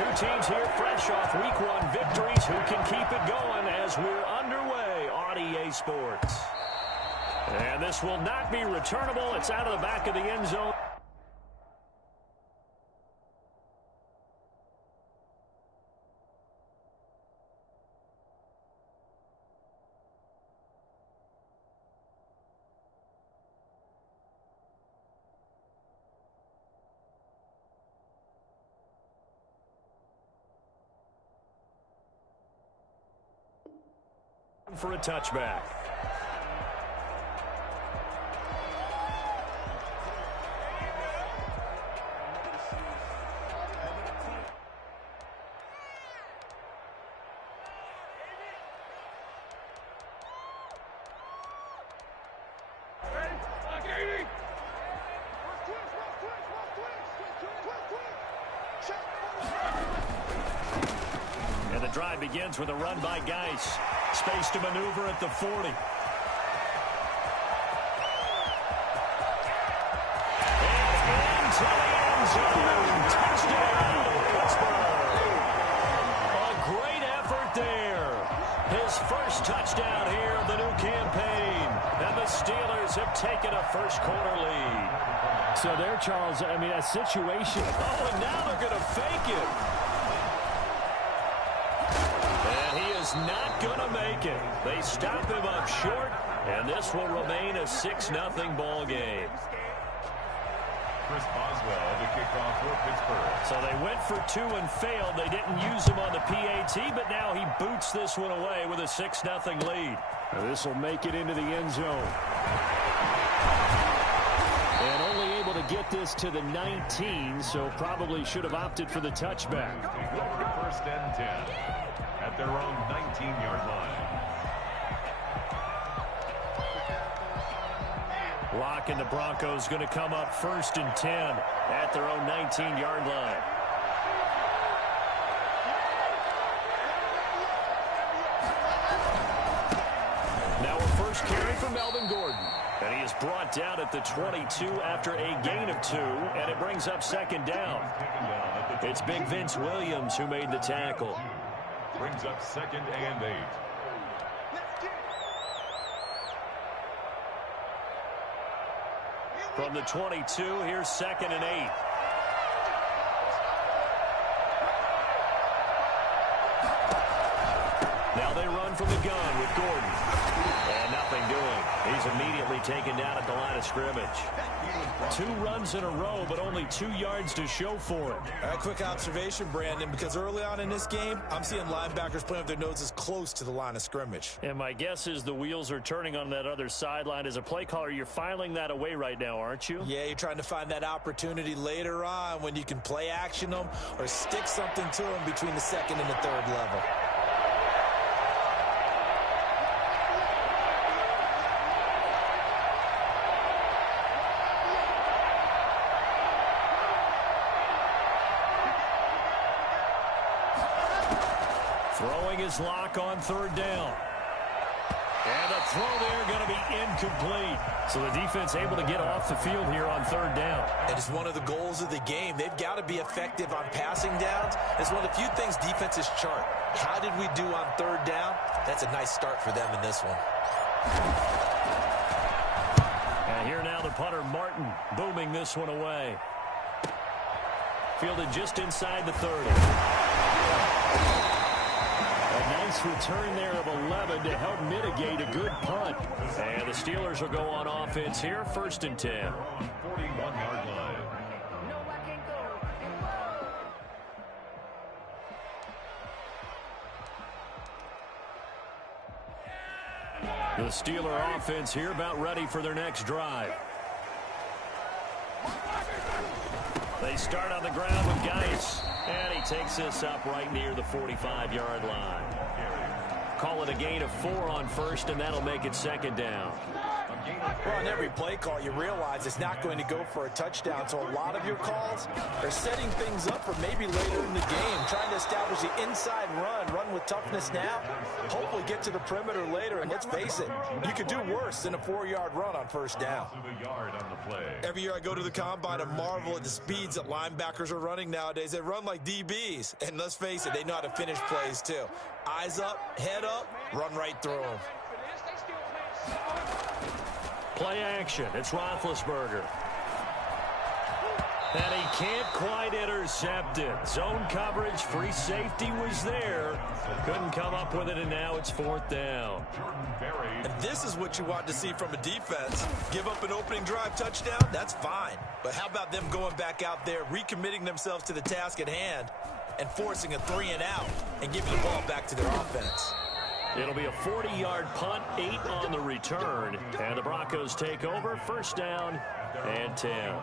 two teams here fresh off Week 1 victories. Who can keep it going as we're underway on EA Sports? And this will not be returnable. It's out of the back of the end zone. For a touchback. And the drive begins with a run by Geis. Space to maneuver at the 40. And into the end zone. Touchdown, Pittsburgh. A great effort there. His first touchdown here of the new campaign. And the Steelers have taken a first-quarter lead. So there, Charles, I mean, a situation. Oh, and now they're going to fake it. Not gonna make it. They stop him up short, and this will remain a 6-0 ball game. Chris Boswell, the kickoff for Pittsburgh. So they went for 2 and failed. They didn't use him on the PAT, but now he boots this one away with a 6-0 lead. Now this will make it into the end zone. And only able to get this to the 19, so probably should have opted for the touchback. First and 10. At their own 19-yard line. Locke and the Broncos going to come up 1st and 10 at their own 19-yard line. Now a first carry for Melvin Gordon. And he is brought down at the 22 after a gain of 2, and it brings up 2nd down. It's Big Vince Williams who made the tackle. Brings up 2nd and 8. From the 22, here's 2nd and 8. Now they run from the gun with Gordon. And nothing doing. He's immediately taken down at the line of scrimmage. 2 runs in a row, but only 2 yards to show for it. A quick observation, Brandon, because early on in this game, I'm seeing linebackers playing with their noses close to the line of scrimmage. And my guess is the wheels are turning on that other sideline. As a play caller, you're filing that away right now, aren't you? Yeah, you're trying to find that opportunity later on when you can play action them or stick something to them between the 2nd and the 3rd level. Throwing his Lock on 3rd down. And the throw there going to be incomplete. So the defense able to get off the field here on 3rd down. And it's one of the goals of the game. They've got to be effective on passing downs. It's one of the few things defenses chart. How did we do on 3rd down? That's a nice start for them in this one. And here now the punter, Martin, booming this one away. Fielded just inside the 30. Nice return there of 11 to help mitigate a good punt. And the Steelers will go on offense here, 1st and 10. 41-yard line. The Steeler offense here about ready for their next drive. They start on the ground with Geis. And he takes this up right near the 45-yard line. Call it a gain of 4 on 1st, and that'll make it 2nd down. Well, on every play call, you realize it's not going to go for a touchdown. So a lot of your calls are setting things up for maybe later in the game, trying to establish the inside run with toughness now, hopefully get to the perimeter later. And let's face it, you could do worse than a 4-yard run on first down. Every year I go to the combine and marvel at the speeds that linebackers are running nowadays. They run like DBs. And let's face it, they know how to finish plays too. Eyes up, head up, run right through them. Play action. It's Roethlisberger. And he can't quite intercept it. Zone coverage, free safety was there. Couldn't come up with it, and now it's 4th down. And this is what you want to see from a defense. Give up an opening drive touchdown, that's fine. But how about them going back out there, recommitting themselves to the task at hand, and forcing a 3-and-out and giving the ball back to their offense? It'll be a 40-yard punt, 8 on the return. And the Broncos take over, 1st down and 10.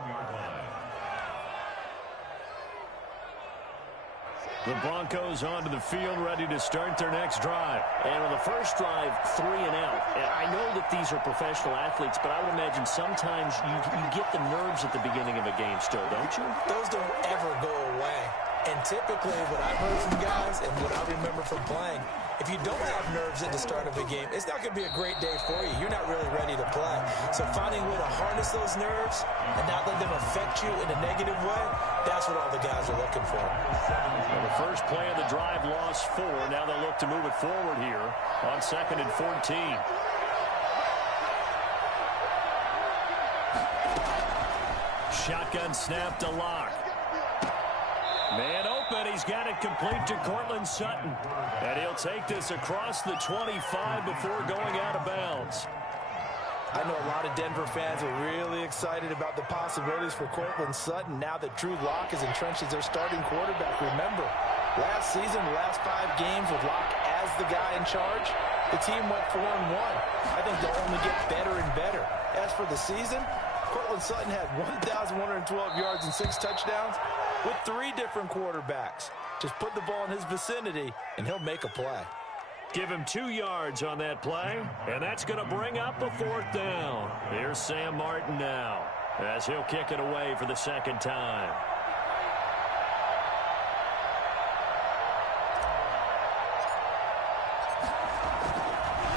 The Broncos onto the field, ready to start their next drive. And on the first drive, 3-and-out. And I know that these are professional athletes, but I would imagine sometimes you get the nerves at the beginning of a game still, don't you? Those don't ever go away. And typically what I've heard from guys and what I remember from playing, if you don't have nerves at the start of a game, it's not going to be a great day for you. You're not really ready to play. So finding a way to harness those nerves and not let them affect you in a negative way, that's what all the guys are looking for. Well, the first play of the drive lost 4. Now they'll look to move it forward here on 2nd and 14. Shotgun snap to Locke. Man open, he's got it complete to Courtland Sutton. And he'll take this across the 25 before going out of bounds. I know a lot of Denver fans are really excited about the possibilities for Courtland Sutton now that Drew Lock is entrenched as their starting quarterback. Remember, last season, the last 5 games with Lock as the guy in charge, the team went 4-1. I think they'll only get better and better. As for the season, Courtland Sutton had 1,112 yards and 6 touchdowns with 3 different quarterbacks. Just put the ball in his vicinity, and he'll make a play. Give him 2 yards on that play, and that's going to bring up a 4th down. Here's Sam Martin now, as he'll kick it away for the 2nd time.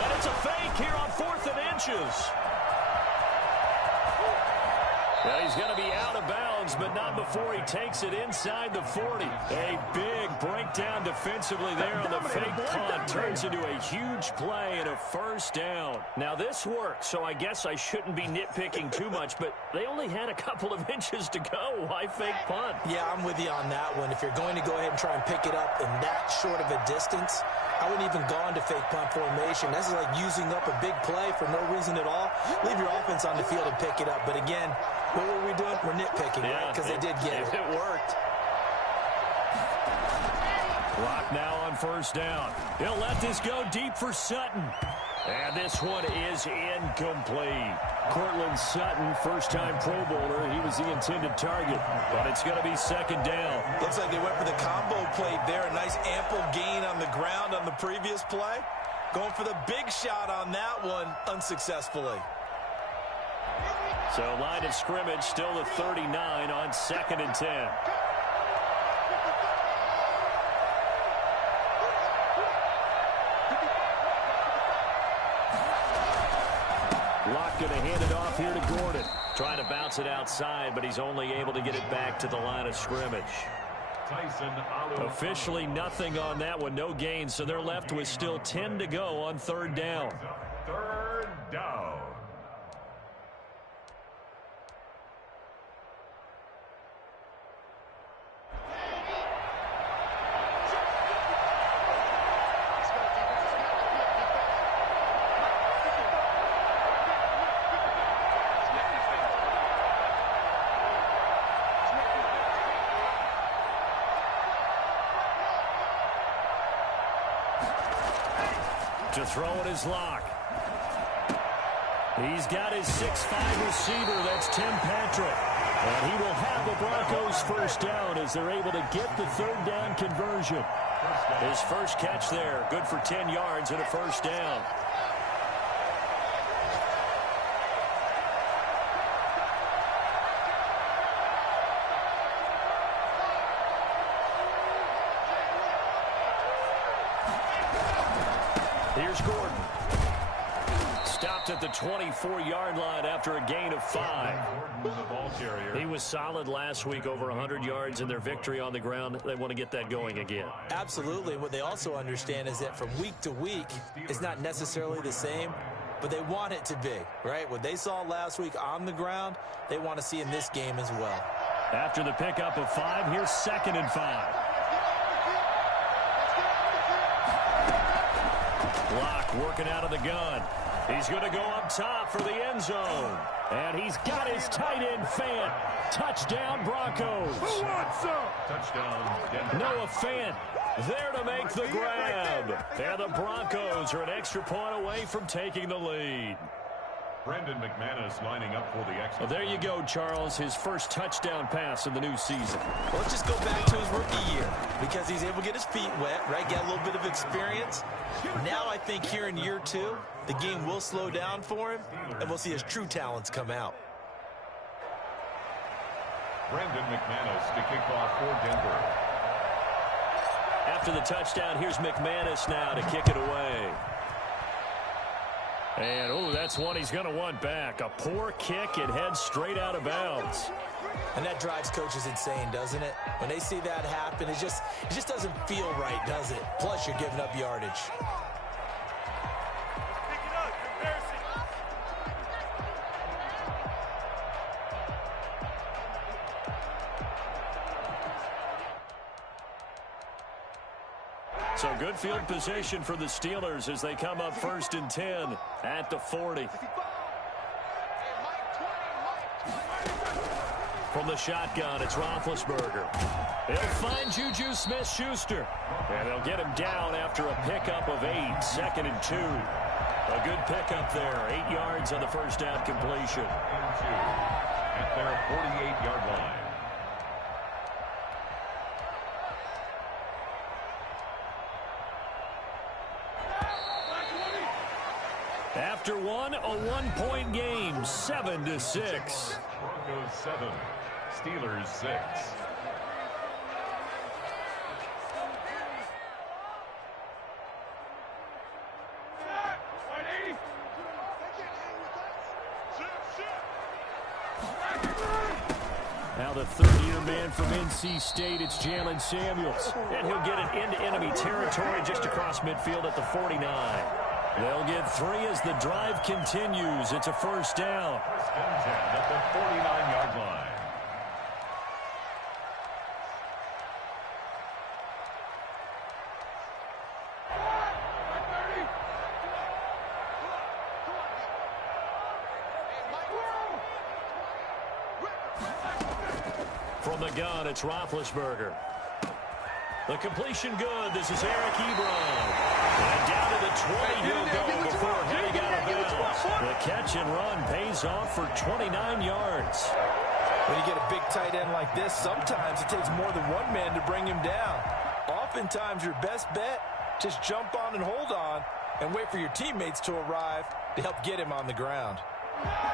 And it's a fake here on 4th and inches. Well, he's going to be out of bounds, but not before he takes it inside the 40. A big breakdown defensively there on the fake punt. Turns into a huge play and a 1st down. Now, this worked, so I guess I shouldn't be nitpicking too much, but they only had a couple of inches to go. Why fake punt? Yeah, I'm with you on that one. If you're going to go ahead and try and pick it up in that short of a distance, I wouldn't even go into fake punt formation. This is like using up a big play for no reason at all. Leave your offense on the field and pick it up. But again, what were we doing? We're nitpicking, right? Because they did get it. It worked. Clock now on 1st down. He'll let this go deep for Sutton. And this one is incomplete. Courtland Sutton, first-time Pro Bowler. He was the intended target, but it's going to be 2nd down. Looks like they went for the combo play there. A nice ample gain on the ground on the previous play. Going for the big shot on that one unsuccessfully. So line of scrimmage still the 39 on 2nd and 10. Locke going to hand it off here to Gordon. Trying to bounce it outside, but he's only able to get it back to the line of scrimmage. Officially nothing on that one, no gain, so they're left with still 10 to go on 3rd down. 3rd down. To throw it is Locke. He's got his 6'5" receiver. That's Tim Patrick. And he will have the Broncos 1st down as they're able to get the 3rd down conversion. His first catch there, good for 10 yards and a 1st down. Here's Gordon. Stopped at the 24-yard line after a gain of 5. He was solid last week, over 100 yards in their victory on the ground. They want to get that going again. Absolutely. What they also understand is that from week to week, it's not necessarily the same, but they want it to be, right? What they saw last week on the ground, they want to see in this game as well. After the pickup of 5, here's 2nd and 5. Block working out of the gun. He's going to go up top for the end zone. And he's got his tight end Fant. Touchdown, Broncos. Touchdown, Denver. Noah Fant there to make the grab. And the Broncos are an extra point away from taking the lead. Brendan McManus lining up for the extra. Well, there you go, Charles. His first touchdown pass in the new season. Well, let's just go back to his rookie year because he's able to get his feet wet, right? Get a little bit of experience. Now I think here in year 2, the game will slow down for him, and we'll see his true talents come out. Brendan McManus to kick off for Denver. After the touchdown, here's McManus now to kick it away. And, oh, that's one he's going to want back. A poor kick. It heads straight out of bounds. And that drives coaches insane, doesn't it? When they see that happen, it just doesn't feel right, does it? Plus, you're giving up yardage. So good field position for the Steelers as they come up 1st and 10 at the 40. From the shotgun, it's Roethlisberger. They'll find Juju Smith-Schuster. And they'll get him down after a pickup of 8, 2nd and 2. A good pickup there, 8 yards on the first down completion. At their 48-yard line. After one, a 1-point game, 7-6. Broncos 7, Steelers 6. Now the third-year man from NC State, it's Jalen Samuels. And he'll get it into enemy territory just across midfield at the 49. They'll get 3 as the drive continues. It's a first down. First and 10 at the 49-yard line. From the gun, it's Roethlisberger. The completion good. This is Eric Ebron. And down to the 20 he'll go before heading out of bounds. The catch and run pays off for 29 yards. When you get a big tight end like this, sometimes it takes more than one man to bring him down. Oftentimes your best bet, just jump on and hold on and wait for your teammates to arrive to help get him on the ground.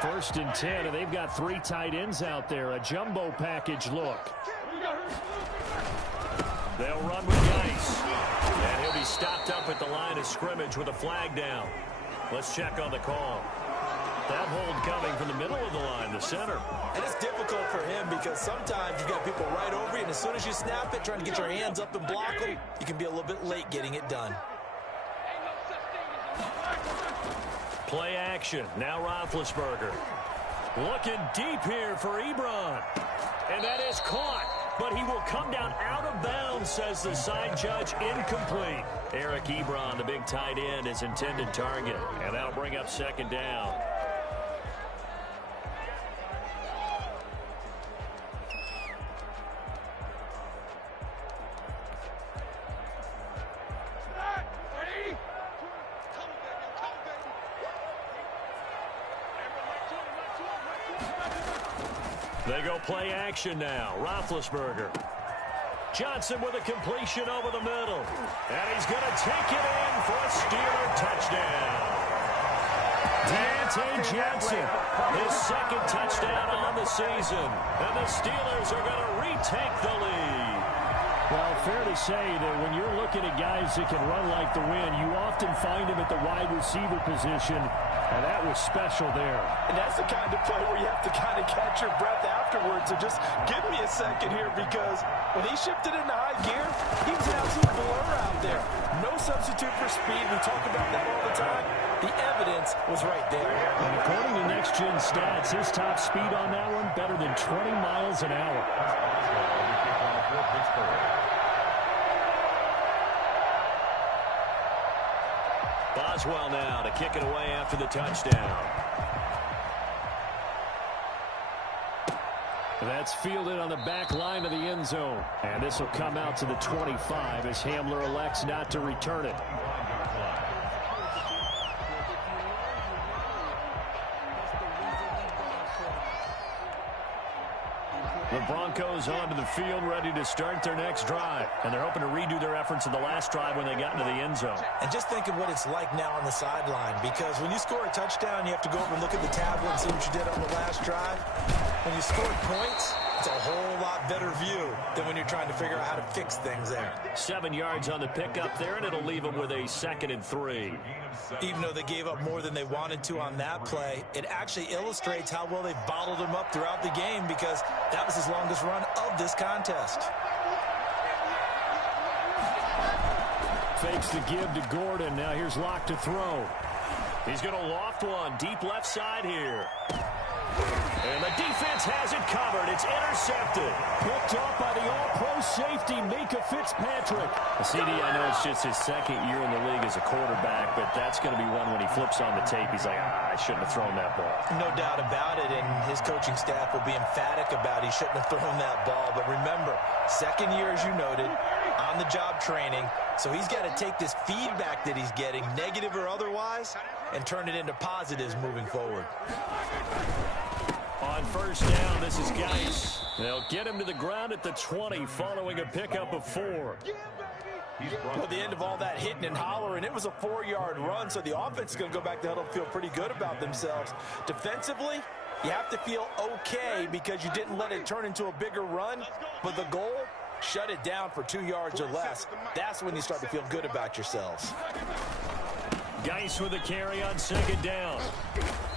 1st and 10, and they've got 3 tight ends out there. A jumbo package look. They'll run with Geis. And he'll be stopped up at the line of scrimmage with a flag down. Let's check on the call. That hold coming from the middle of the line, the center. And it's difficult for him because sometimes you've got people right over you, and as soon as you snap it, trying to get your hands up and block them, you can be a little bit late getting it done. Play action. Now Roethlisberger. Looking deep here for Ebron. And that is caught. But he will come down out of bounds, says the side judge. Incomplete. Eric Ebron, the big tight end, his intended target. And that'll bring up 2nd down. They go play action now. Roethlisberger. Johnson with a completion over the middle. And he's going to take it in for a Steeler touchdown. Deontay Johnson, his 2nd touchdown on the season. And the Steelers are going to retake the lead. Well, fair to say that when you're looking at guys that can run like the wind, you often find them at the wide receiver position, and that was special there. And that's the kind of play where you have to kind of catch your breath afterwards. So just give me a second here, because when he shifted into high gear, he was an absolute blur out there. No substitute for speed. We talk about that all the time. The evidence was right there. And according to Next Gen Stats, his top speed on that one, better than 20 miles an hour. Boswell now to kick it away after the touchdown. That's fielded on the back line of the end zone. And this will come out to the 25 as Hamler elects not to return it. The Broncos onto the field, ready to start their next drive. And they're hoping to redo their efforts in the last drive when they got into the end zone. And just think of what it's like now on the sideline, because when you score a touchdown, you have to go over and look at the tablet and see what you did on the last drive. When you scored points, it's a whole lot better view than when you're trying to figure out how to fix things there. 7 yards on the pickup there, and it'll leave them with a 2nd and 3. Even though they gave up more than they wanted to on that play, it actually illustrates how well they bottled them up throughout the game, because that was his longest run of this contest. Fakes the give to Gordon. Now here's Locke to throw. He's going to loft one deep left side here. And the defense has it covered. It's intercepted. Picked off by the all-pro safety, Mika Fitzpatrick. CD, I know it's just his 2nd year in the league as a quarterback, but that's going to be one when he flips on the tape. He's like, I shouldn't have thrown that ball. No doubt about it, and his coaching staff will be emphatic about he shouldn't have thrown that ball. But remember, 2nd year, as you noted, on-the-job training. So he's got to take this feedback that he's getting, negative or otherwise, and turn it into positives moving forward. On first down, this is Geis. They'll get him to the ground at the 20 following a pickup of 4. Well, the end of all that hitting and hollering, it was a 4-yard run, so the offense is going to go back to huddle and feel pretty good about themselves. Defensively, you have to feel okay because you didn't let it turn into a bigger run, but the goal, shut it down for 2 yards or less. That's when you start to feel good about yourselves. Geis with a carry on 2nd down.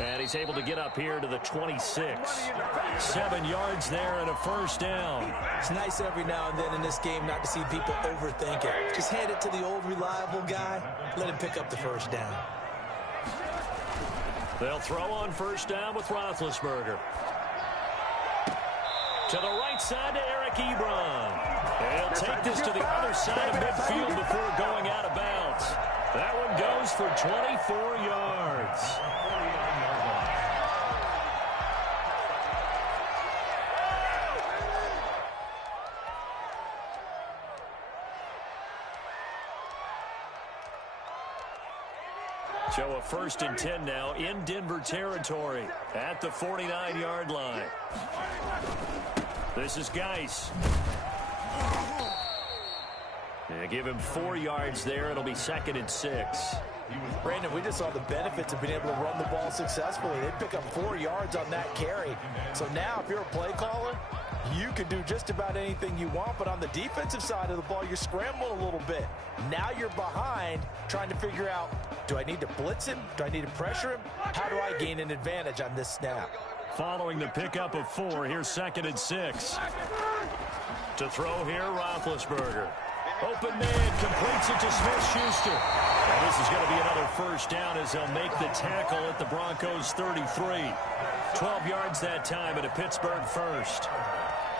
And he's able to get up here to the 26. 7 yards there and a 1st down. It's nice every now and then in this game not to see people overthink it. Just hand it to the old reliable guy. Let him pick up the 1st down. They'll throw on 1st down with Roethlisberger. To the right side to Eric Ebron. He'll take this to the other side of midfield before going out of bounds. That one goes for 24 yards. So a 1st and 10 now in Denver territory at the 49-yard line. This is Geis. They give him 4 yards there. It'll be 2nd and 6. Brandon, we just saw the benefits of being able to run the ball successfully. They pick up 4 yards on that carry. So now if you're a play caller, you can do just about anything you want. But on the defensive side of the ball, you're scrambling a little bit. Now you're behind trying to figure out, do I need to blitz him? Do I need to pressure him? How do I gain an advantage on this snap? Following the pickup of 4, here's 2nd and 6. To throw here, Roethlisberger. Open man, completes it to Smith-Schuster. And this is going to be another 1st down as they'll make the tackle at the Broncos' 33. 12 yards that time and a Pittsburgh 1st.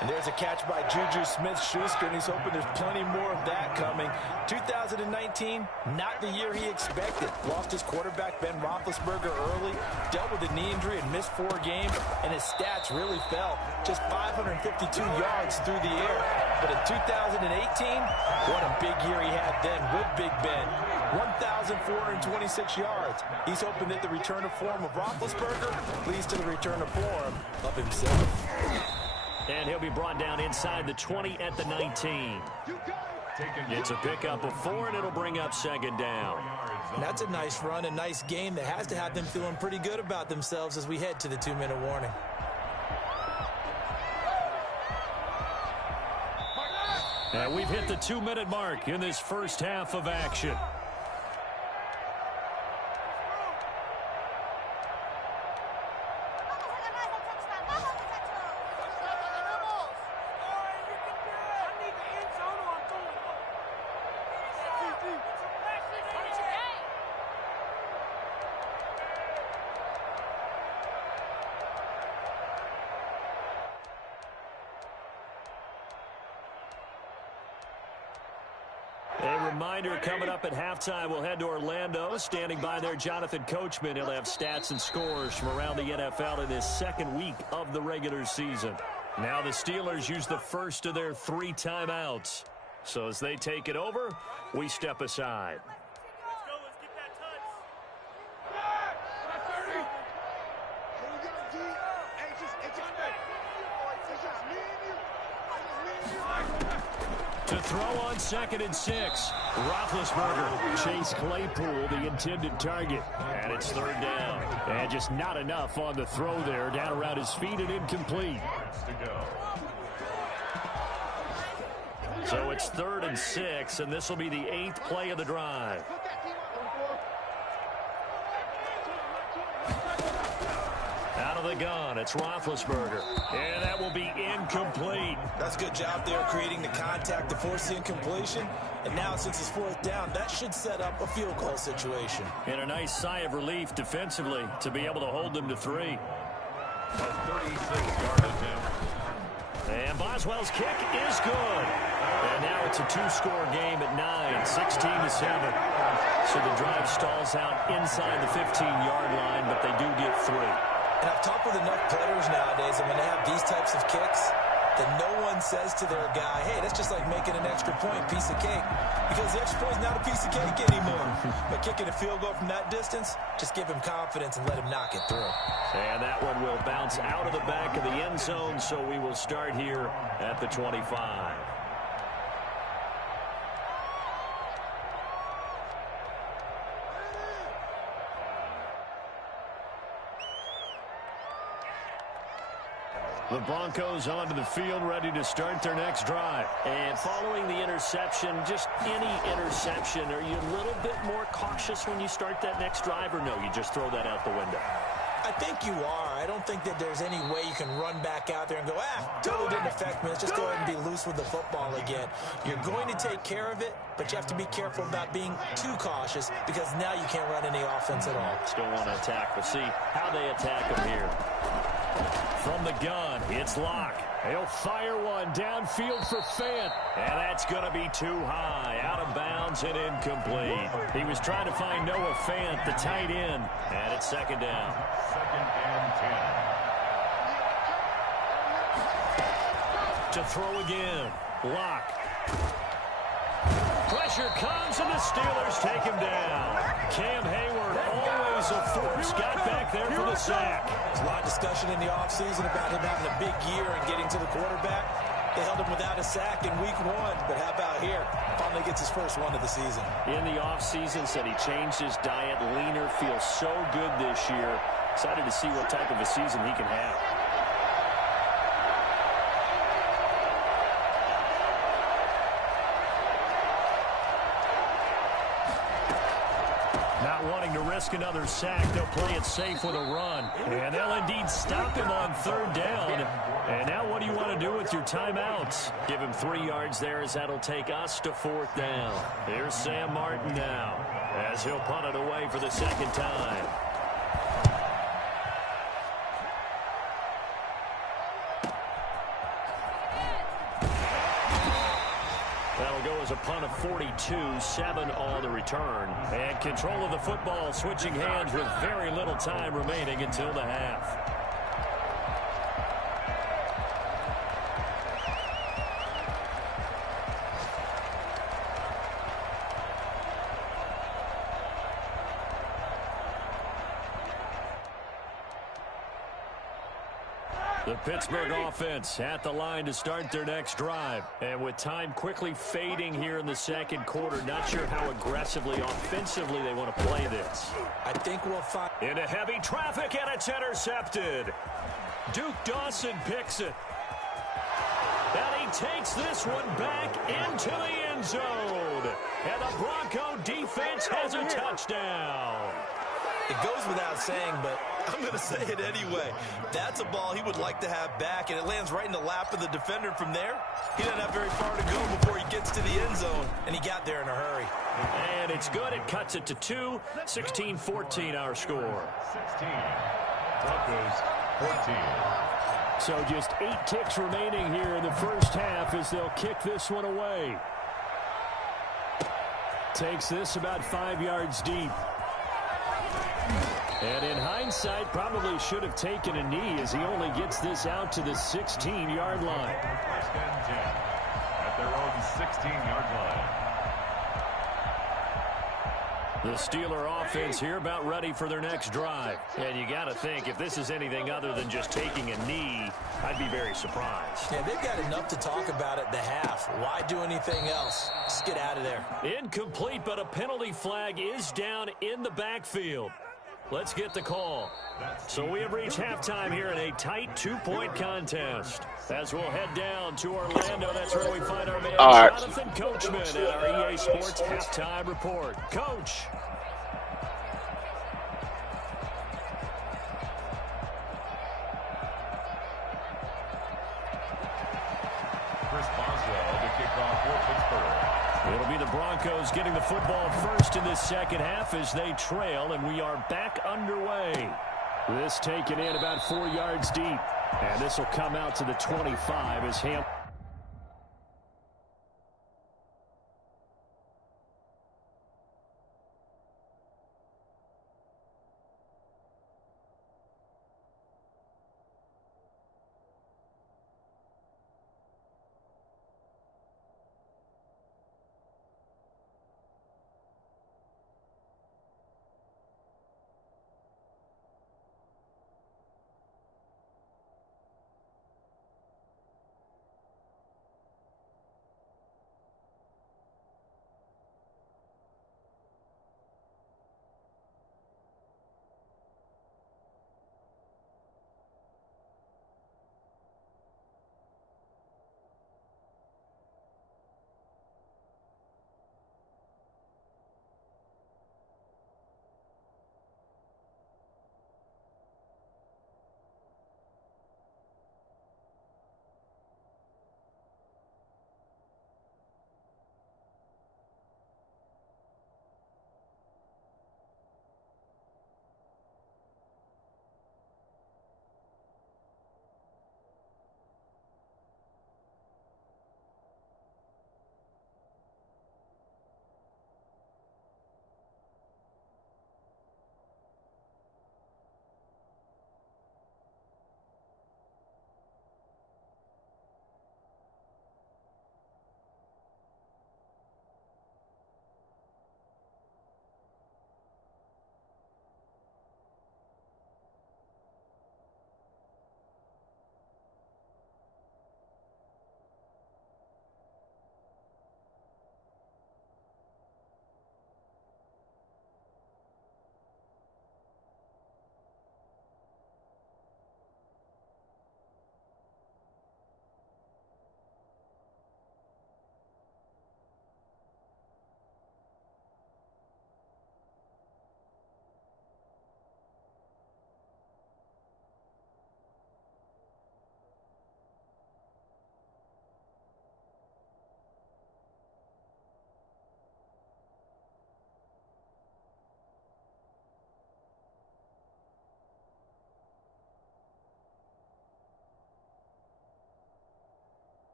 And there's a catch by Juju Smith-Schuster, and he's hoping there's plenty more of that coming. 2019, not the year he expected. Lost his quarterback, Ben Roethlisberger, early. Dealt with a knee injury and missed 4 games, and his stats really fell. Just 552 yards through the air. But in 2018, what a big year he had then with Big Ben. 1,426 yards. He's hoping that the return of form of Roethlisberger leads to the return of form of himself. And he'll be brought down inside the 20 at the 19. It's a pickup of 4, and it'll bring up 2nd down. And that's a nice run, a nice game that has to have them feeling pretty good about themselves as we head to the 2-minute warning. And we've hit the 2-minute mark in this first half of action. A reminder coming up at halftime, we'll head to Orlando. Standing by there, Jonathan Coachman. He'll have stats and scores from around the NFL in this second week of the regular season. Now the Steelers use the first of their 3 timeouts. So as they take it over, we step aside. To throw on 2nd and 6. Roethlisberger, Chase Claypool, the intended target. And it's 3rd down. And just not enough on the throw there. Down around his feet and incomplete. So it's 3rd and 6, and this will be the 8th play of the drive. Out of the gun, it's Roethlisberger. And that will be incomplete. That's a good job there creating the contact to force the incompletion. And now since it's 4th down, that should set up a field goal situation. And a nice sigh of relief defensively to be able to hold them to 3. A 36-yard attempt. And Boswell's kick is good. And now it's a 2-score game at 9, 16-7. So the drive stalls out inside the 15-yard line, but they do get 3. And I've talked with enough players nowadays, and when they have these types of kicks, that no one says to their guy, hey, that's just like making an extra point, piece of cake. Because the extra point is not a piece of cake anymore. But kicking a field goal from that distance, just give him confidence and let him knock it through. And that one will bounce out of the back of the end zone, so we will start here at the 25. The Broncos onto the field, ready to start their next drive. And following the interception, just any interception, are you a little bit more cautious when you start that next drive, or no, you just throw that out the window? I think you are. I don't think that there's any way you can run back out there and go, totally didn't affect me. Let's just go ahead and be loose with the football again. You're going to take care of it, but you have to be careful about being too cautious because now you can't run any offense at all. Still want to attack. We'll see how they attack him here. From the gun, it's Locke. He'll fire one downfield for Fant. And that's going to be too high. Out of bounds and incomplete. He was trying to find Noah Fant, the tight end. And it's 2nd down. 2nd and 10. To throw again. Locke. Pressure comes, and the Steelers take him down. Cam Hayward, always a force, got back there for the sack. There's a lot of discussion in the offseason about him having a big year and getting to the quarterback. They held him without a sack in week 1, but how about here? Finally gets his first one of the season. In the offseason, said he changed his diet, leaner, feels so good this year. Excited to see what type of a season he can have. Not wanting to risk another sack, they'll play it safe with a run. And they'll indeed stop him on 3rd down. And now what do you want to do with your timeouts? Give him 3 yards there, as that'll take us to 4th down. Here's Sam Martin now, as he'll punt it away for the 2nd time. That'll go as a punt of 42, 7 on the return. And control of the football switching hands with very little time remaining until the half. The Pittsburgh offense at the line to start their next drive. And with time quickly fading here in the 2nd quarter, not sure how aggressively, offensively they want to play this. I think we'll find... Into heavy traffic, and it's intercepted. Duke Dawson picks it. And he takes this one back into the end zone. And the Bronco defense has a touchdown. It goes without saying, but I'm going to say it anyway. That's a ball he would like to have back, and it lands right in the lap of the defender from there. He doesn't have very far to go before he gets to the end zone, and he got there in a hurry. And it's good. It cuts it to 2. 16-14 our score. 16. Broncos 14. So just 8 kicks remaining here in the first half as they'll kick this one away. Takes this about 5 yards deep. And in hindsight, probably should have taken a knee as he only gets this out to the 16-yard line. First and 10 at their own 16-yard line. The Steeler offense here about ready for their next drive. And you got to think, if this is anything other than just taking a knee, I'd be very surprised. Yeah, they've got enough to talk about at the half. Why do anything else? Just get out of there. Incomplete, but a penalty flag is down in the backfield. Let's get the call. So we have reached halftime here in a tight 2-point contest. As we'll head down to Orlando, that's where we find our man Jonathan Coachman at our EA Sports Halftime Report. Coach. Chris Boswell to kick off for Pittsburgh. It'll be the Broncos getting the football first in this second half as they trail, and we are back underway. This taken in about 4 yards deep, and this will come out to the 25 as Ham.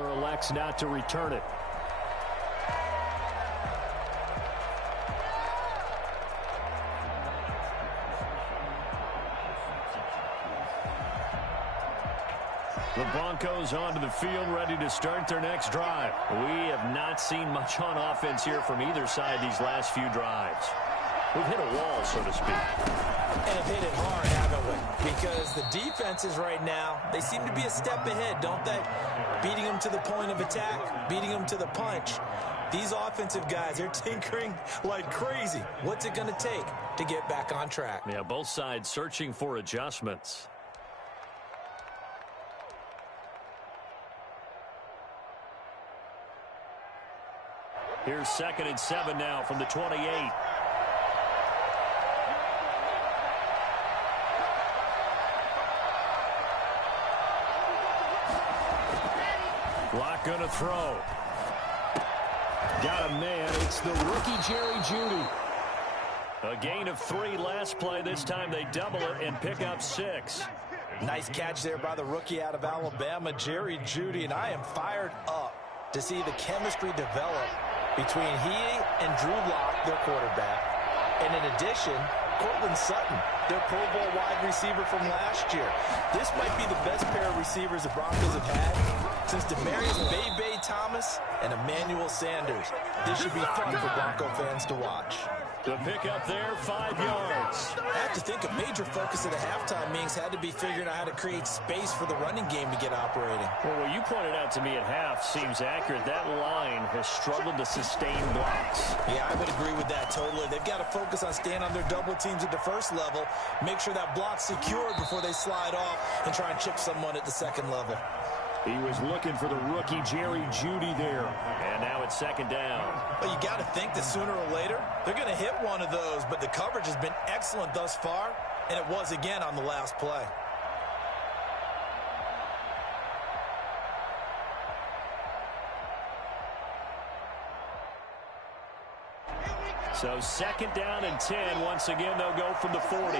Elects not to return it. The Broncos onto the field, ready to start their next drive. We have not seen much on offense here from either side these last few drives. We've hit a wall, so to speak. And have hit it hard, haven't we? Because the defenses right now, they seem to be a step ahead, don't they? Beating them to the point of attack, beating them to the punch. These offensive guys, they're tinkering like crazy. What's it going to take to get back on track? Yeah, both sides searching for adjustments. Here's 2nd and 7 now from the 28. Lock gonna throw. Got a man. It's the rookie Jerry Jeudy. A gain of 3 last play. This time they double it and pick up 6. Nice catch there by the rookie out of Alabama, Jerry Jeudy, and I am fired up to see the chemistry develop between he and Drew Lock, their quarterback. And in addition, Cortland Sutton, their Pro Bowl wide receiver from last year. This might be the best pair of receivers the Broncos have had since Demaryius Bebe Thomas and Emmanuel Sanders. This should be fun for Bronco fans to watch. The pickup there, 5 yards. I have to think a major focus of the halftime meetings had to be figuring out how to create space for the running game to get operating. Well, what you pointed out to me at half seems accurate. That line has struggled to sustain blocks. Yeah, I would agree with that totally. They've got to focus on staying on their double teams at the first level, make sure that block's secured before they slide off and try and chip someone at the second level. He was looking for the rookie Jerry Jeudy there. And now it's 2nd down. Well, you got to think that sooner or later, they're going to hit one of those, but the coverage has been excellent thus far, and it was again on the last play. So 2nd down and 10. Once again, they'll go from the 40.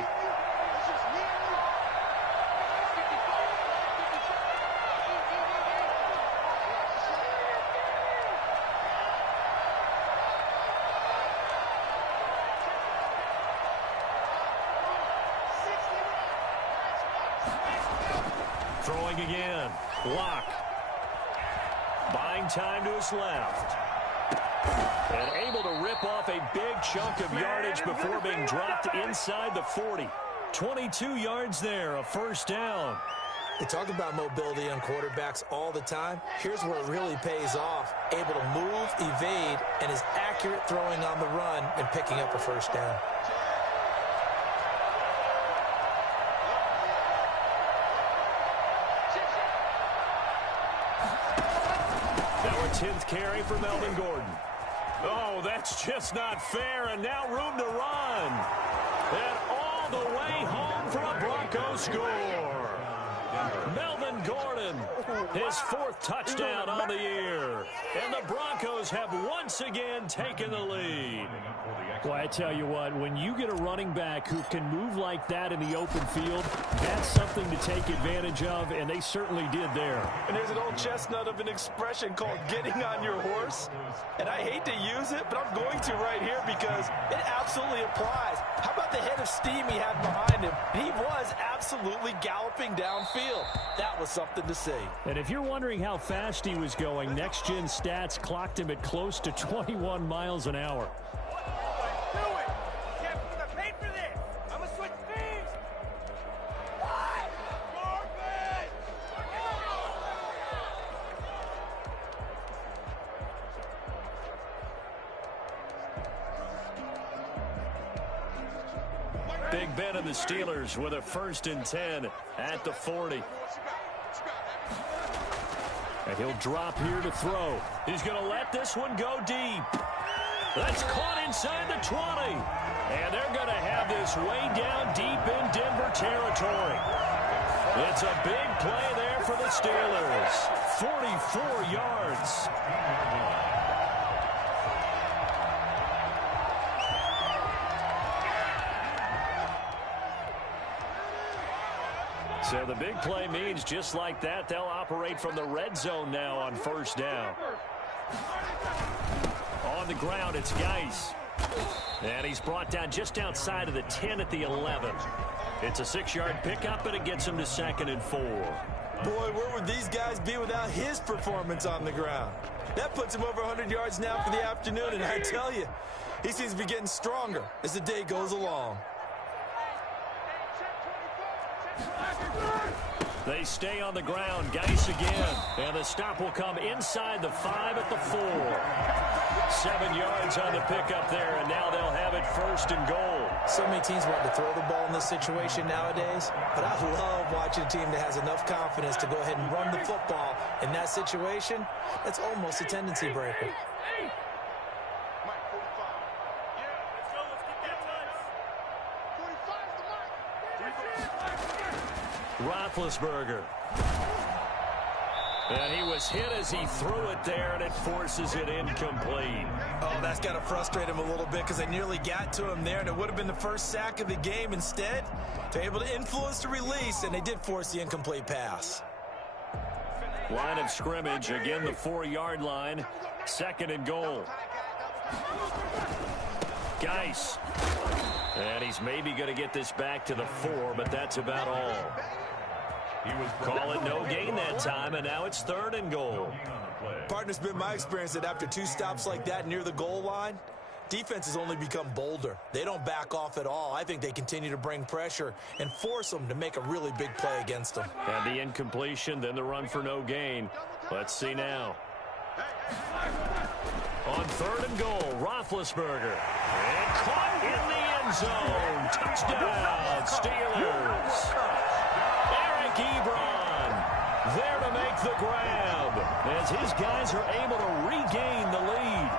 Throwing again. Lock. Buying time to his left. And able to rip off a big chunk of yardage before being dropped inside the 40. 22 yards there, a 1st down. They talk about mobility on quarterbacks all the time. Here's where it really pays off. Able to move, evade, and is accurate throwing on the run and picking up a 1st down. Now a 10th carry for Melvin Gordon. Oh, that's just not fair, and now room to run. And all the way home for a Broncos score. Melvin Gordon, his 4th touchdown on the year. And the Broncos have once again taken the lead. Well, I tell you what, when you get a running back who can move like that in the open field, that's something to take advantage of, and they certainly did there. And there's an old chestnut of an expression called getting on your horse. And I hate to use it, but I'm going to right here because it absolutely applies. How about the head of steam he had behind him? He was absolutely galloping downfield. That was something to see. And if you're wondering how fast he was going, Next Gen Stats clocked him at close to 21 miles an hour. Big Ben and the Steelers with a 1st and 10 at the 40. And he'll drop here to throw. He's going to let this one go deep. That's caught inside the 20. And they're going to have this way down deep in Denver territory. It's a big play there for the Steelers. 44 yards. So the big play means just like that, they'll operate from the red zone now on first down. On the ground, it's Geis. And he's brought down just outside of the 10 at the 11. It's a 6-yard pickup, and it gets him to 2nd and 4. Boy, where would these guys be without his performance on the ground? That puts him over 100 yards now for the afternoon, and I tell you, he seems to be getting stronger as the day goes along. They stay on the ground. Geis again. And the stop will come inside the 5 at the 4. 7 yards on the pickup there, and now they'll have it 1st and goal. So many teams want to throw the ball in this situation nowadays, but I love watching a team that has enough confidence to go ahead and run the football. In that situation, that's almost a tendency breaker. Roethlisberger. And he was hit as he threw it there, and it forces it incomplete. Oh, that's got to frustrate him a little bit because they nearly got to him there, and it would have been the first sack of the game. Instead, they're able to influence the release, and they did force the incomplete pass. Line of scrimmage, again the 4-yard line. 2nd and goal. Geis. And he's maybe going to get this back to the 4, but that's about all. Call it no gain that time, and now it's 3rd and goal. Partner's been my experience that after 2 stops like that near the goal line, defenses only become bolder. They don't back off at all. I think they continue to bring pressure and force them to make a really big play against them. And the incompletion, then the run for no gain. Let's see now. On 3rd and goal, Roethlisberger. And caught in the end zone. Touchdown, Steelers. Eric Ebron there to make the grab as his guys are able to regain the lead.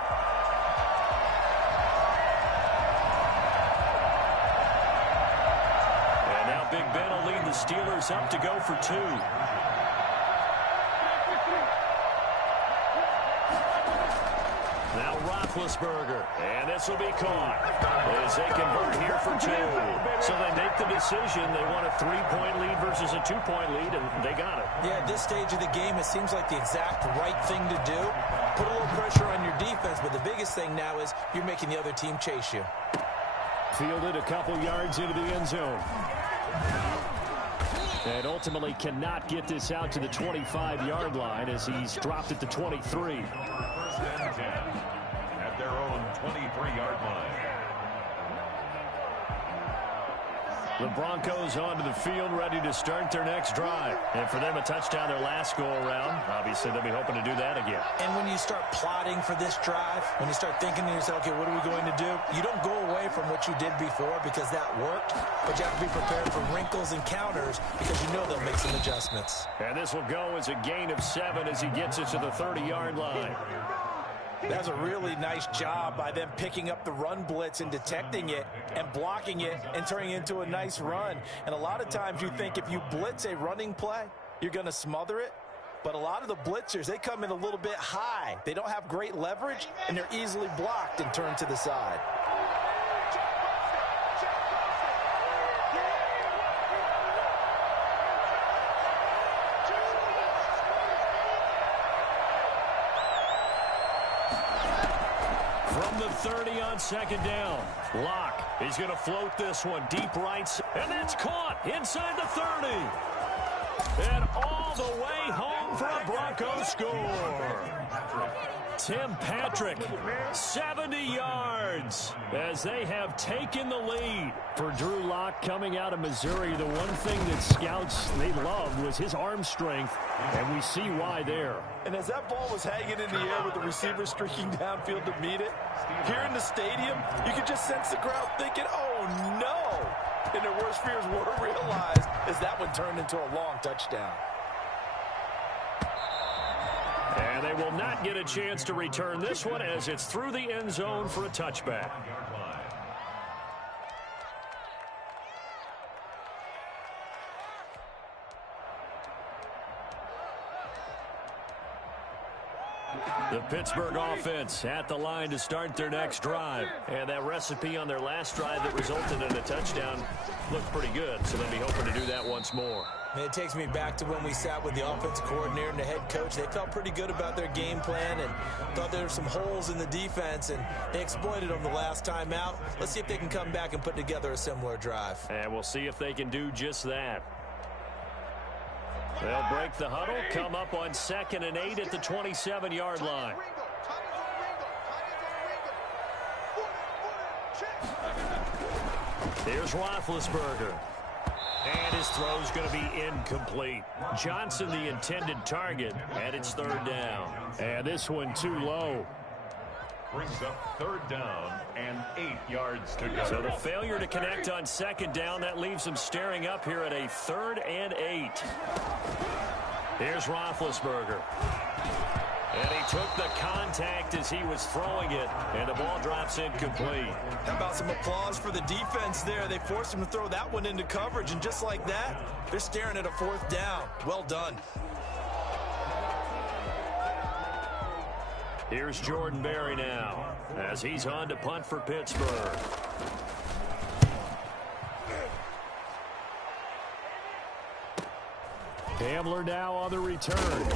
And now Big Ben will lead the Steelers up to go for 2. Now Roethlisberger, and this will be caught as they convert here for 2. So they make the decision. They want a 3-point lead versus a 2-point lead, and they got it. Yeah, at this stage of the game, it seems like the exact right thing to do. Put a little pressure on your defense, but the biggest thing now is you're making the other team chase you. Fielded a couple yards into the end zone. And ultimately cannot get this out to the 25-yard line as he's dropped at the 23. 1st and 10 at their own 23-yard line. The Broncos onto the field, ready to start their next drive. And for them, a touchdown their last go-around. Obviously, they'll be hoping to do that again. And when you start plotting for this drive, when you start thinking to yourself, okay, what are we going to do? You don't go away from what you did before because that worked, but you have to be prepared for wrinkles and counters because you know they'll make some adjustments. And this will go as a gain of 7 as he gets it to the 30-yard line. That's a really nice job by them picking up the run blitz and detecting it and blocking it and turning it into a nice run. And a lot of times you think if you blitz a running play, you're going to smother it. But a lot of the blitzers, they come in a little bit high. They don't have great leverage, and they're easily blocked and turned to the side. From the 30 on 2nd down. Locke, he's going to float this one deep right. And that's caught inside the 30. And all the way home for a Broncos score. Tim Patrick, 70 yards as they have taken the lead. For Drew Lock coming out of Missouri, the one thing that scouts they loved was his arm strength, and we see why there. And as that ball was hanging in the air with the receiver streaking downfield to meet it, here in the stadium, you could just sense the crowd thinking, oh no! And their worst fears were realized as that one turned into a long touchdown. And they will not get a chance to return this one as it's through the end zone for a touchback. The Pittsburgh offense at the line to start their next drive. And that recipe on their last drive that resulted in a touchdown looked pretty good, so they'll be hoping to do that once more. And it takes me back to when we sat with the offensive coordinator and the head coach. They felt pretty good about their game plan and thought there were some holes in the defense, and they exploited them the last time out. Let's see if they can come back and put together a similar drive. And we'll see if they can do just that. They'll break the huddle, come up on 2nd and 8 at the 27-yard line. Here's Roethlisberger. And his throw's going to be incomplete. Johnson, the intended target, and it's 3rd down. And this one too low. Brings up 3rd down and 8 yards to go. So the failure to connect on 2nd down, that leaves him staring up here at a 3rd and 8. Here's Roethlisberger. And he took the contact as he was throwing it, and the ball drops incomplete. How about some applause for the defense there? They forced him to throw that one into coverage, and just like that, they're staring at a 4th down. Well done. Here's Jordan Berry now, as he's on to punt for Pittsburgh. Hamler now on the return.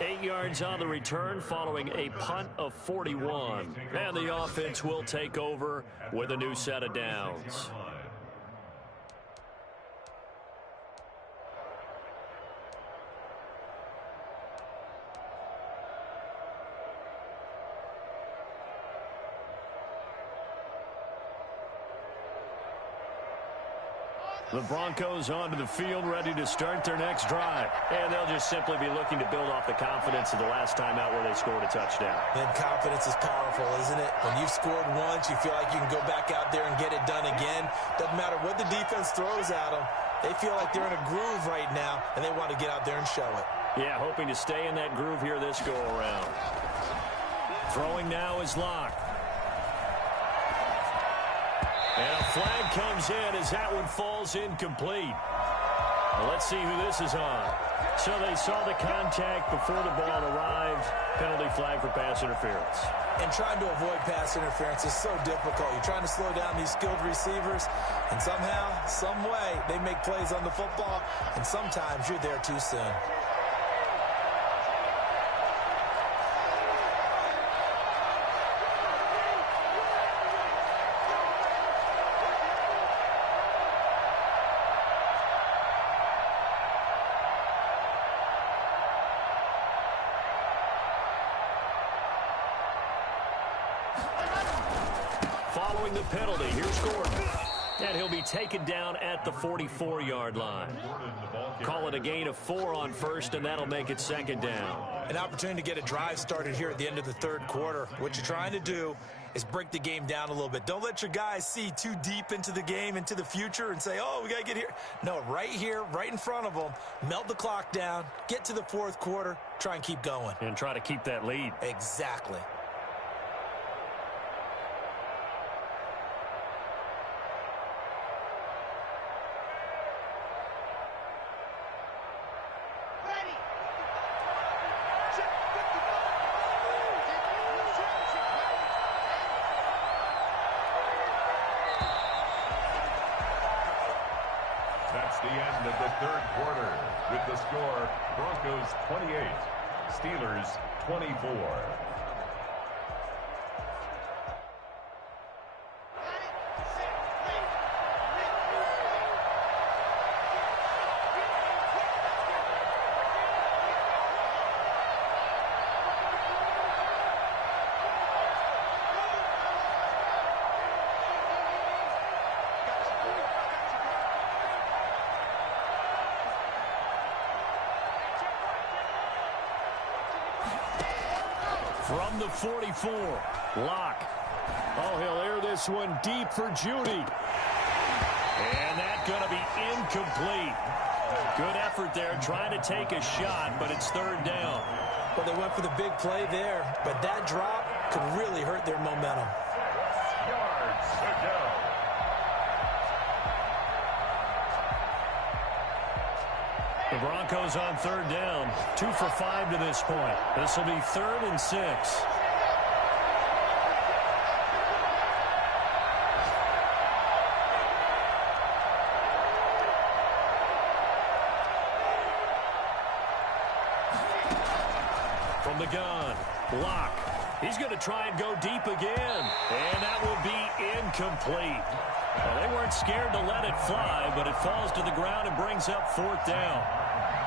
8 yards on the return following a punt of 41. And the offense will take over with a new set of downs. The Broncos onto the field, ready to start their next drive. And they'll just simply be looking to build off the confidence of the last time out where they scored a touchdown. And confidence is powerful, isn't it? When you've scored once, you feel like you can go back out there and get it done again. Doesn't matter what the defense throws at them. They feel like they're in a groove right now, and they want to get out there and show it. Yeah, hoping to stay in that groove here this go-around. Throwing now is Locke. And a flag comes in as that one falls incomplete. Well, let's see who this is on. So they saw the contact before the ball arrived. Penalty flag for pass interference. And trying to avoid pass interference is so difficult. You're trying to slow down these skilled receivers, and somehow, some way, they make plays on the football, and sometimes you're there too soon. Following the penalty, here's Gordon. And he'll be taken down at the 44-yard line. Call it a gain of 4 on 1st, and that'll make it 2nd down. An opportunity to get a drive started here at the end of the 3rd quarter. What you're trying to do is break the game down a little bit. Don't let your guys see too deep into the game, into the future, and say, oh, we got to get here. No, right here, right in front of them, melt the clock down, get to the 4th quarter, try and keep going. And try to keep that lead. Exactly. That's the end of the 3rd quarter. With the score, Broncos 28, Steelers 24. From the 44, Locke. Oh, he'll air this one deep for Judy. And that's going to be incomplete. Good effort there, trying to take a shot, but it's 3rd down. Well, they went for the big play there, but that drop could really hurt their momentum. Yards to go. The Broncos on third down. 2 for 5 to this point. This will be 3rd and 6. From the gun, Locke. He's going to try and go deep again. And that will be incomplete. Well, they weren't scared to let it fly, but it falls to the ground and brings up 4th down.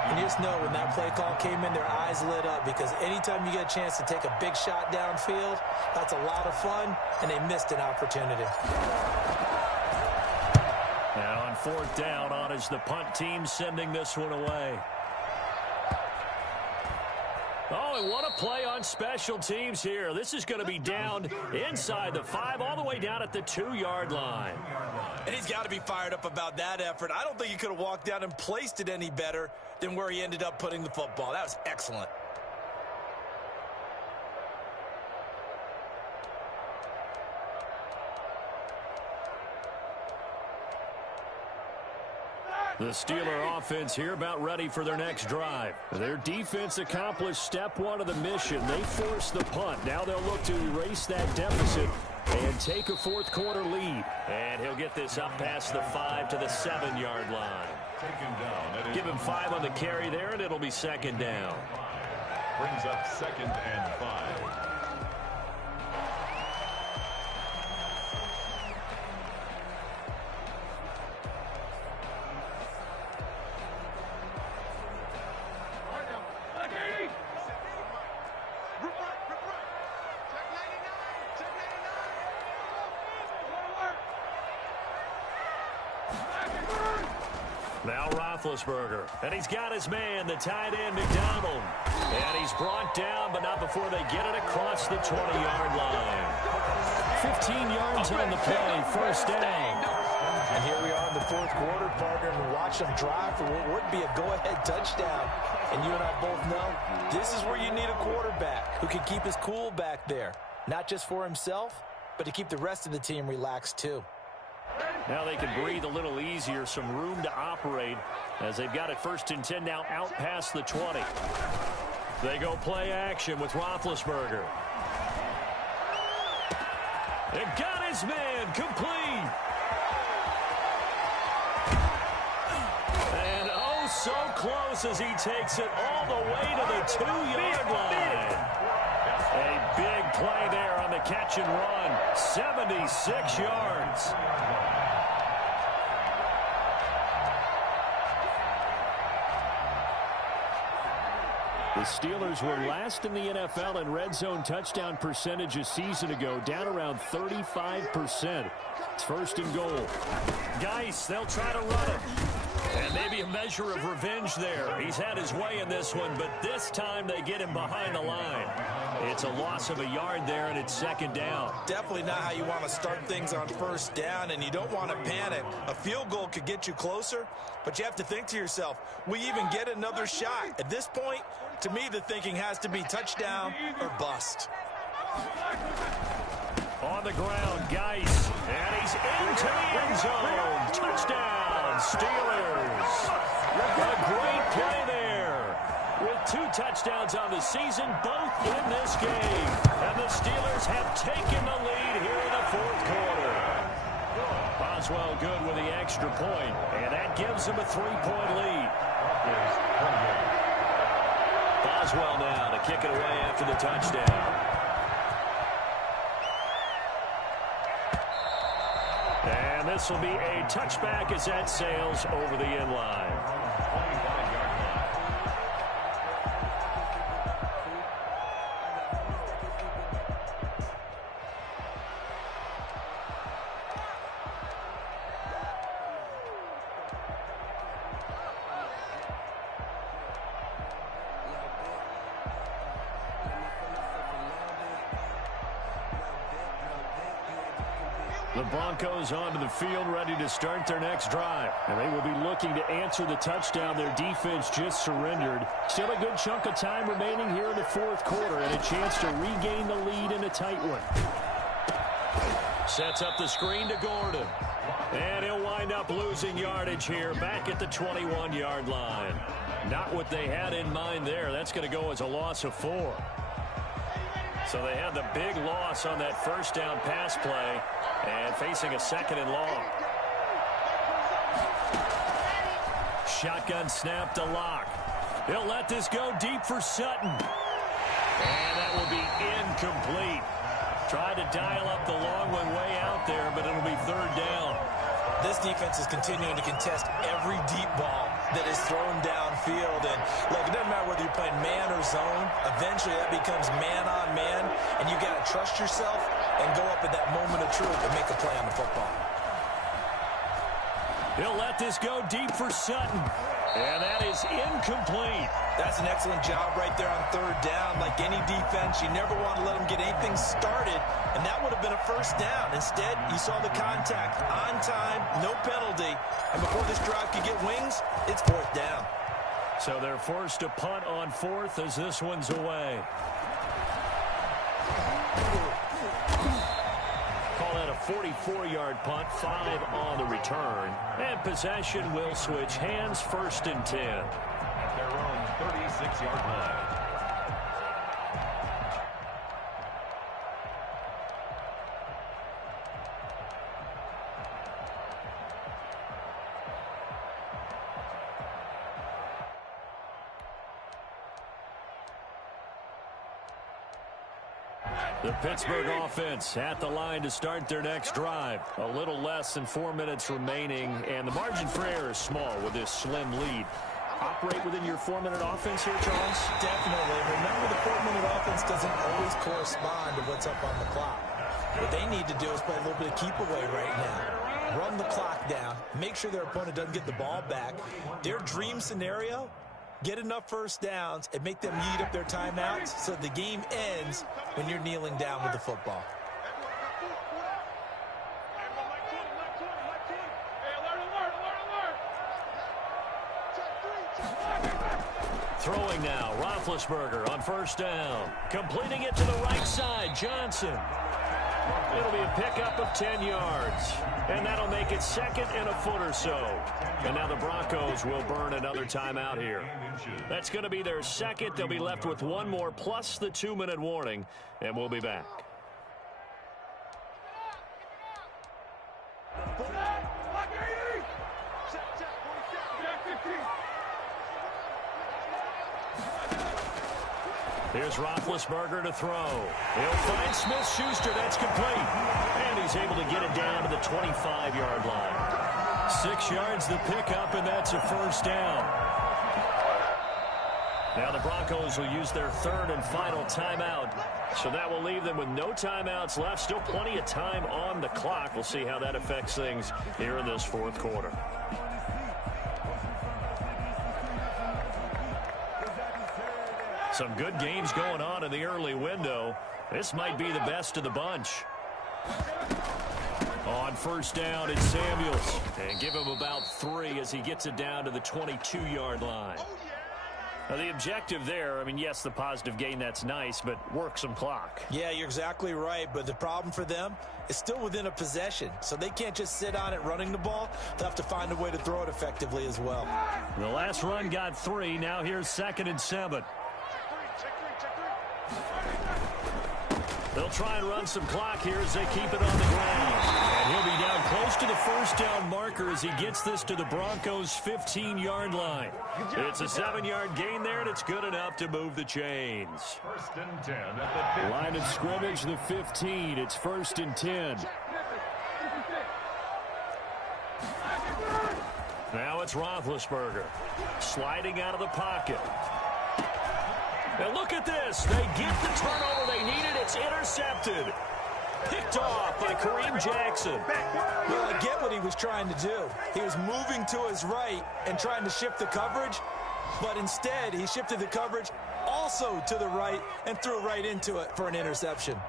And you just know when that play call came in, their eyes lit up, because anytime you get a chance to take a big shot downfield, that's a lot of fun, and they missed an opportunity. Now on 4th down, on is the punt team sending this one away. Oh, and what a play on special teams here. This is going to be down inside the 5, all the way down at the 2-yard line. And he's got to be fired up about that effort. I don't think he could have walked down and placed it any better than where he ended up putting the football. That was excellent. The Steeler offense here about ready for their next drive. Their defense accomplished step 1 of the mission. They forced the punt. Now they'll look to erase that deficit and take a 4th quarter lead. And he'll get this up past the 5 to the 7-yard line. Give him 5 on the carry there, and it'll be 2nd down. Brings up 2nd and 5. Now Roethlisberger, and he's got his man, the tight end, McDonald. And he's brought down, but not before they get it across the 20-yard line. 15 yards on the play, 1st down. And here we are in the 4th quarter, partner, and watch them drive for what would be a go-ahead touchdown. And you and I both know this is where you need a quarterback who can keep his cool back there, not just for himself, but to keep the rest of the team relaxed too. Now they can breathe a little easier, some room to operate as they've got it 1st and 10 now out past the 20. They go play action with Roethlisberger. And got his man complete. And oh, so close as he takes it all the way to the 2-yard line. A big play there on the catch and run. 76 yards. The Steelers were last in the NFL in red zone touchdown percentage a season ago, down around 35%. It's 1st and goal. Geis, they'll try to run it. And maybe a measure of revenge there. He's had his way in this one, but this time they get him behind the line. It's a loss of a yard there, and it's 2nd down. Definitely not how you want to start things on 1st down, and you don't want to panic. A field goal could get you closer, but you have to think to yourself, we even get another shot. At this point, to me, the thinking has to be touchdown or bust. On the ground, Geis, and he's into the end zone. Touchdown, Steelers. A great play there. With 2 touchdowns on the season, both in this game. And the Steelers have taken the lead here in the 4th quarter. Boswell good with the extra point, and that gives them a 3-point lead. Boswell now to kick it away after the touchdown. And this will be a touchback as that sails over the end line. The Broncos onto the field, ready to start their next drive. And they will be looking to answer the touchdown their defense just surrendered. Still a good chunk of time remaining here in the 4th quarter, and a chance to regain the lead in a tight one. Sets up the screen to Gordon. And he'll wind up losing yardage here back at the 21-yard line. Not what they had in mind there. That's going to go as a loss of 4. So they had the big loss on that first down pass play and facing a 2nd and long. Shotgun snap to Locke. He'll let this go deep for Sutton. And that will be incomplete. Tried to dial up the long one way out there, but it'll be 3rd down. This defense is continuing to contest every deep ball that is thrown downfield. And look, it doesn't matter whether you're playing man or zone. Eventually that becomes man on man, and you got to trust yourself and go up at that moment of truth and make a play on the football. He'll let this go deep for Sutton. And that is incomplete. That's an excellent job right there on 3rd down. Like any defense, you never want to let them get anything started, and that would have been a 1st down. Instead, you saw the contact on time, no penalty, and before this drive could get wings, it's 4th down. So they're forced to punt on 4th as this one's away. Call that a 44-yard punt, 5 on the return. And possession will switch hands, 1st and 10. At their own 36-yard line. The Pittsburgh offense at the line to start their next drive. A little less than 4 minutes remaining, and the margin for error is small with this slim lead. Operate within your 4-minute offense here, Charles? Definitely. Remember, the 4-minute offense doesn't always correspond to what's up on the clock. What they need to do is play a little bit of keep away right now. Run the clock down. Make sure their opponent doesn't get the ball back. Their dream scenario, get enough 1st downs and make them eat up their timeouts so the game ends when you're kneeling down with the football. Throwing now, Roethlisberger on 1st down. Completing it to the right side, Johnson. It'll be a pickup of 10 yards. And that'll make it 2nd and a foot or so. And now the Broncos will burn another timeout here. That's going to be their 2nd. They'll be left with 1 more plus the 2-minute warning. And we'll be back. Here's Roethlisberger to throw. He'll find Smith-Schuster. That's complete. And he's able to get it down to the 25-yard line. 6 yards the pickup, and that's a 1st down. Now the Broncos will use their 3rd and final timeout. So that will leave them with no timeouts left. Still plenty of time on the clock. We'll see how that affects things here in this 4th quarter. Some good games going on in the early window. This might be the best of the bunch. On 1st down, it's Samuels. And give him about 3 as he gets it down to the 22-yard line. Now, the objective there, I mean, yes, the positive gain, that's nice, but work some clock. Yeah, you're exactly right, but the problem for them is still within a possession, so they can't just sit on it running the ball. They'll have to find a way to throw it effectively as well. The last run got 3. Now here's 2nd and 7. They'll try and run some clock here as they keep it on the ground. And he'll be down close to the 1st down marker as he gets this to the Broncos' 15-yard line. It's a 7-yard gain there, and it's good enough to move the chains. 1st and 10 at the 15. Line of scrimmage, the 15. It's 1st and 10. Now it's Roethlisberger sliding out of the pocket. And look at this. They get the turnover they needed. It's intercepted. Picked off by Kareem Jackson. Well, I get what he was trying to do. He was moving to his right and trying to shift the coverage, but instead he shifted the coverage also to the right and threw right into it for an interception.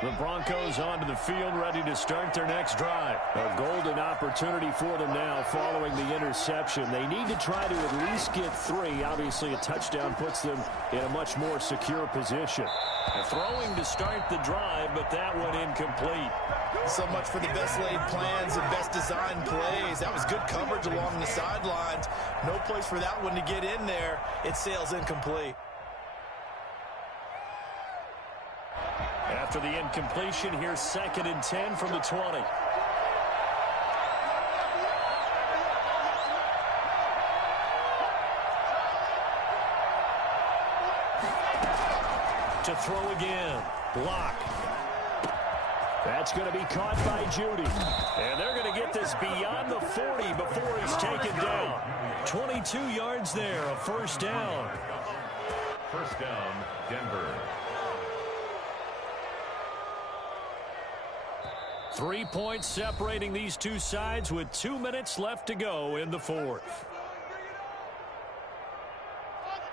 The Broncos onto the field ready to start their next drive. A golden opportunity for them now following the interception. They need to try to at least get 3. Obviously, a touchdown puts them in a much more secure position. Throwing to start the drive, but that one incomplete. So much for the best laid plans and best designed plays. That was good coverage along the sidelines. No place for that one to get in there. It sails incomplete. After the incompletion, here's 2nd and 10 from the 20. To throw again. Block. That's going to be caught by Judy. And they're going to get this beyond the 40 before he's taken down. 22 yards there, a first down. First down, Denver. 3 points separating these two sides with 2 minutes left to go in the 4th.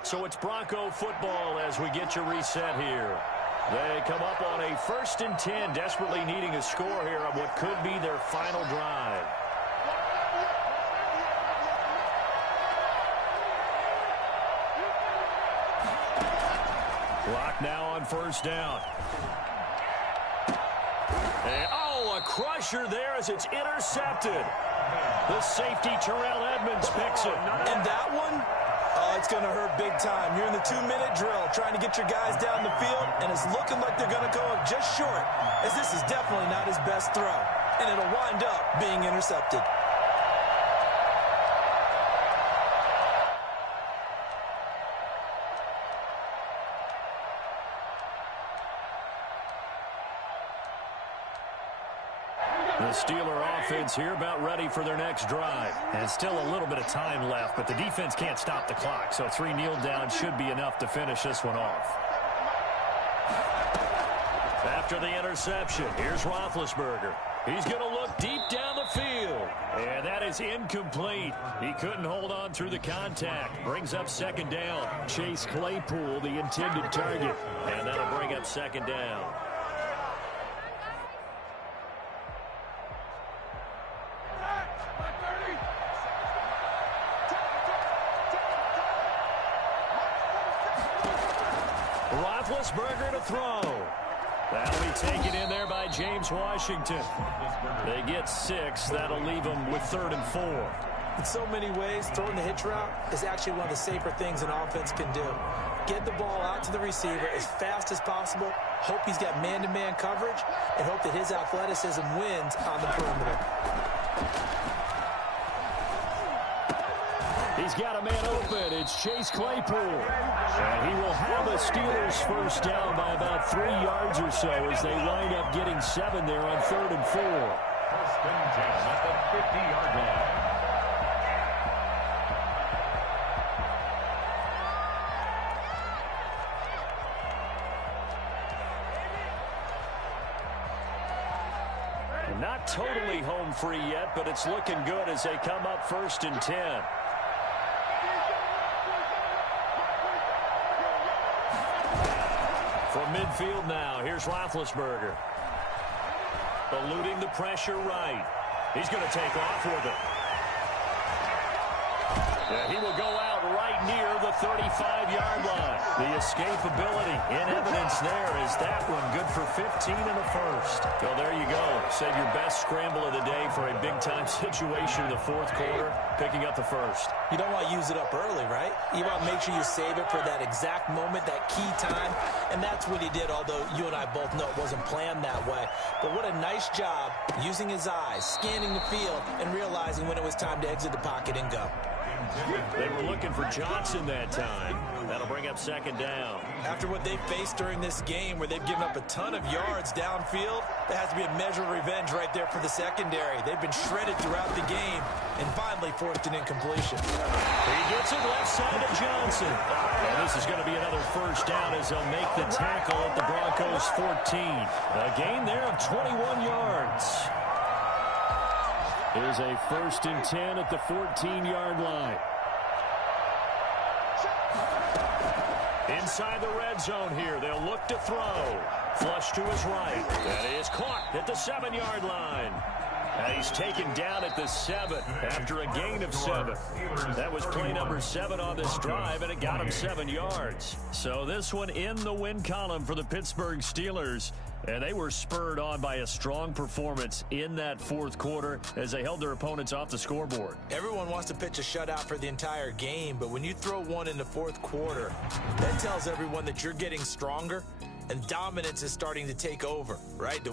So it's Bronco football as we get your reset here. They come up on a 1st and 10, desperately needing a score here on what could be their final drive. Clock now on 1st down. And, a crusher there as it's intercepted. The safety, Terrell Edmonds, picks it. And that one? It's going to hurt big time. You're in the 2-minute drill trying to get your guys down the field, and it's looking like they're going to go up just short, as this is definitely not his best throw, and it'll wind up being intercepted. The Steeler offense here about ready for their next drive. And still a little bit of time left, but the defense can't stop the clock, so 3 kneel downs should be enough to finish this one off. After the interception, here's Roethlisberger. He's going to look deep down the field. And that is incomplete. He couldn't hold on through the contact. Brings up 2nd down. Chase Claypool, the intended target. And that'll bring up 2nd down. Roethlisberger to throw. That'll be taken in there by James Washington. They get 6. That'll leave them with 3rd and 4. In so many ways, throwing the hitch route is actually one of the safer things an offense can do. Get the ball out to the receiver as fast as possible, hope he's got man-to-man coverage, and hope that his athleticism wins on the perimeter. He's got a man open. It's Chase Claypool. And he will have the Steelers first down by about 3 yards or so as they wind up getting 7 there on 3rd and 4. 1st and 10 at the 50-yard line. Not totally home free yet, but it's looking good as they come up 1st and 10. From midfield now, here's Roethlisberger. Eluding the pressure right. He's going to take off with it. Yeah, he will go out right near the 35-yard line. The escapability in evidence there is that one good for 15 in the 1st. So there you go. Save your best scramble of the day for a big-time situation in the 4th quarter, picking up the 1st. You don't want to use it up early, right? You want to make sure you save it for that exact moment, that key time, and that's what he did, although you and I both know it wasn't planned that way. But what a nice job using his eyes, scanning the field, and realizing when it was time to exit the pocket and go. They were looking for Johnson that time. That'll bring up 2nd down. After what they faced during this game where they've given up a ton of yards downfield, there has to be a measure of revenge right there for the secondary. They've been shredded throughout the game and finally forced an incompletion. He gets it left side to Johnson. And this is going to be another first down as they'll make the tackle at the Broncos 14. A gain there of 21 yards. It is a 1st and 10 at the 14-yard line. Inside the red zone here, they'll look to throw. Flush to his right. That is caught at the 7-yard line. He's taken down at the 7 after a gain of 7. That was play number 7 on this drive, and it got him 7 yards. So this one in the win column for the Pittsburgh Steelers. And they were spurred on by a strong performance in that fourth quarter as they held their opponents off the scoreboard. Everyone wants to pitch a shutout for the entire game, but when you throw one in the fourth quarter, that tells everyone that you're getting stronger and dominance is starting to take over, right?